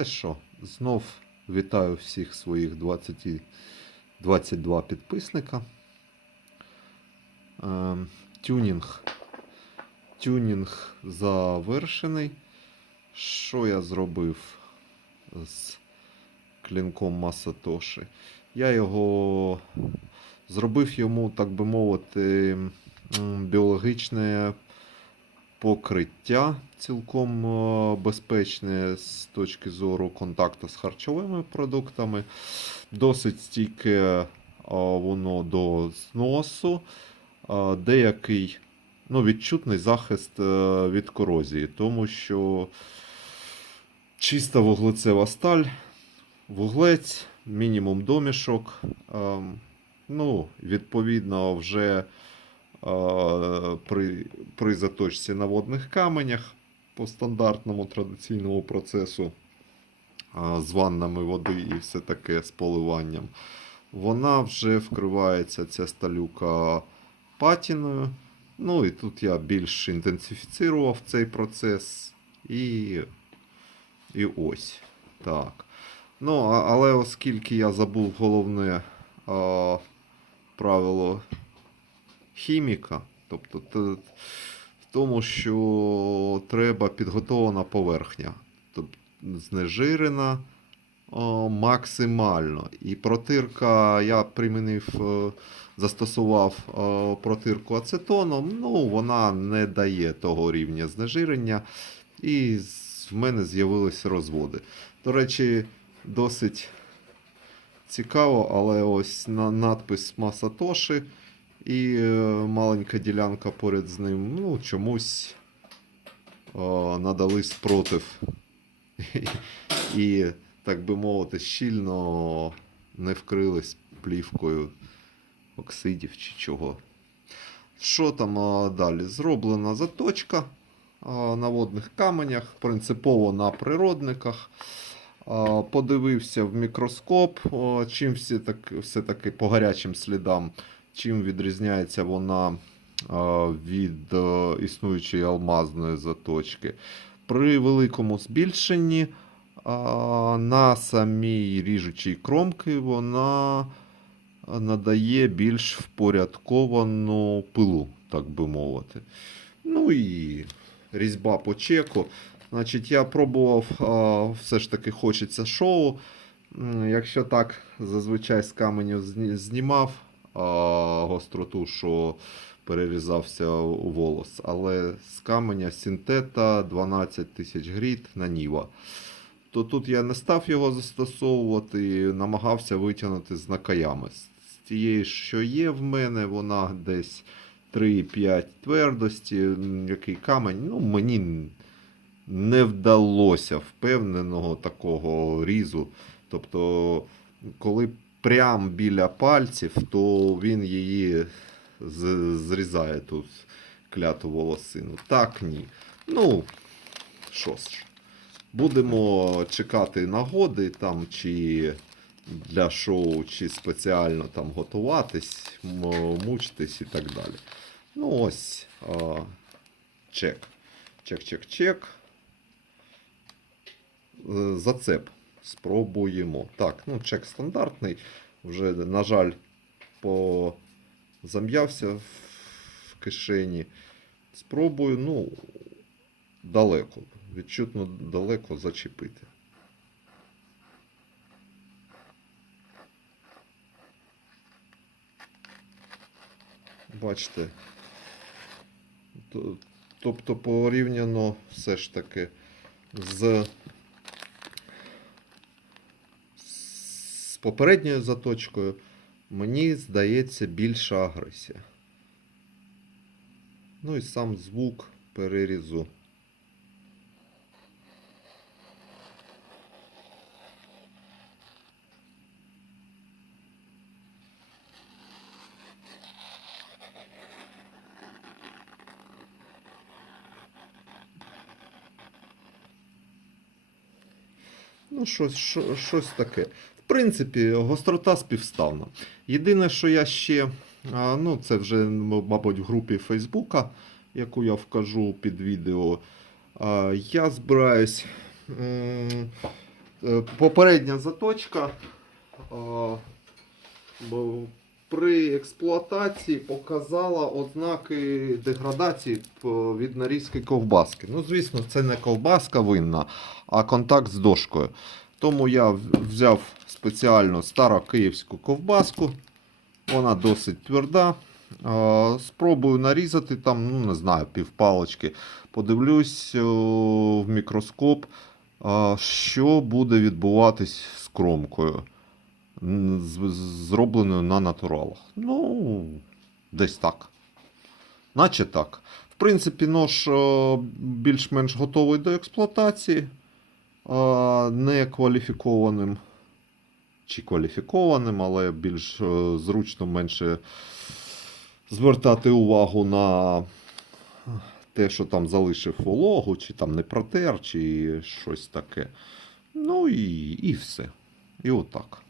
Е що, знов вітаю всіх своїх 20, і- 22 підписника. Ем, Тюнінг. Тюнінг завершений. Що я зробив з клінком Масатоші? Я його зробив йому, так би мовити, біологічне покриття цілком е, безпечне з точки зору контакту з харчовими продуктами. Досить стійке е, воно до зносу, е, деякий ну, відчутний захист від корозії, тому що чиста вуглецева сталь, вуглець, мінімум домішок. ем, Ну, відповідно, вже при, при заточці на водних каменях по стандартному традиційному процесу з ваннами води і все таке з поливанням. Вона вже вкривається, ця сталюка патіною. Ну і тут я більш інтенсифіцирував цей процес. І, і ось. Так. Ну, але оскільки я забув головне а, правило хіміка, тобто в тому, що треба підготовлена поверхня, тобто знежирена о, максимально. І протирка я примінив, е, застосував е, протирку ацетоном, ну вона не дає того рівня знежирення, і в мене з'явилися розводи. До речі, досить цікаво, але ось на надпис Масатоші і е, маленька ділянка поряд з ним, ну, чомусь е, надали спротив. І, так би мовити, щільно не вкрились плівкою оксидів чи чого. Що там а, далі? Зроблена заточка на водних каменях, принципово на природниках. Подивився в мікроскоп, о, чим все так, все таки по гарячим слідам, чим відрізняється вона від е, існуючої алмазної заточки. При великому збільшенні на самій ріжучій кромки вона надає більш впорядковану пилу, так би мовити. Ну і різьба по чеку. Значить, я пробував, все ж таки хочеться шоу. Якщо так, зазвичай з каменю знімав гостроту, що перерізався волос. Але з каменя синтета 12 тисяч гріт на Ніва. То тут я не став його застосовувати, і намагався витягнути з накаями. З з тієї, що є в мене, вона десь 3-5 твердості, який камень. Ну, мені не вдалося впевненого такого різу. Тобто, коли прям біля пальців, то він її зрізає тут кляту волосину. Так ні. Ну, що ж. Будемо чекати нагоди там, чи для шоу, чи спеціально там готуватись, мучитись і так далі. Ну ось чек. Чек, чек, чек. Е, Зацеп. Спробуємо. Так, ну чек стандартний. Вже, на жаль, позам'явся в кишені. Спробую, ну, далеко. Відчутно далеко зачепити. Бачите. Тобто порівняно все ж таки з, з попередньою заточкою, мені здається більша агресія. Ну і сам звук перерізу. Ну, щось, що- щось таке. Принципі, гострота співставна. Єдине, що я ще, ну, це вже, мабуть, в групі Фейсбука, яку я вкажу під відео. Я збираюсь е, попередня заточка при експлуатації показала ознаки деградації від нарізки ковбаски. Ну, звісно, це не ковбаска винна, а контакт з дошкою. Тому я взяв спеціально старокиївську ковбаску. Вона досить тверда. Спробую нарізати там, ну не знаю, півпалочки. Подивлюсь в мікроскоп, що буде відбуватись з кромкою, зробленою на натуралах. Ну, десь так. Наче так. В принципі, нож більш-менш готовий до експлуатації. Е, Не кваліфікованим чи кваліфікованим, але більш е, зручно менше звертати увагу на те, що там залишив вологу, чи там не протер, чи щось таке. Ну і, і все. І отак.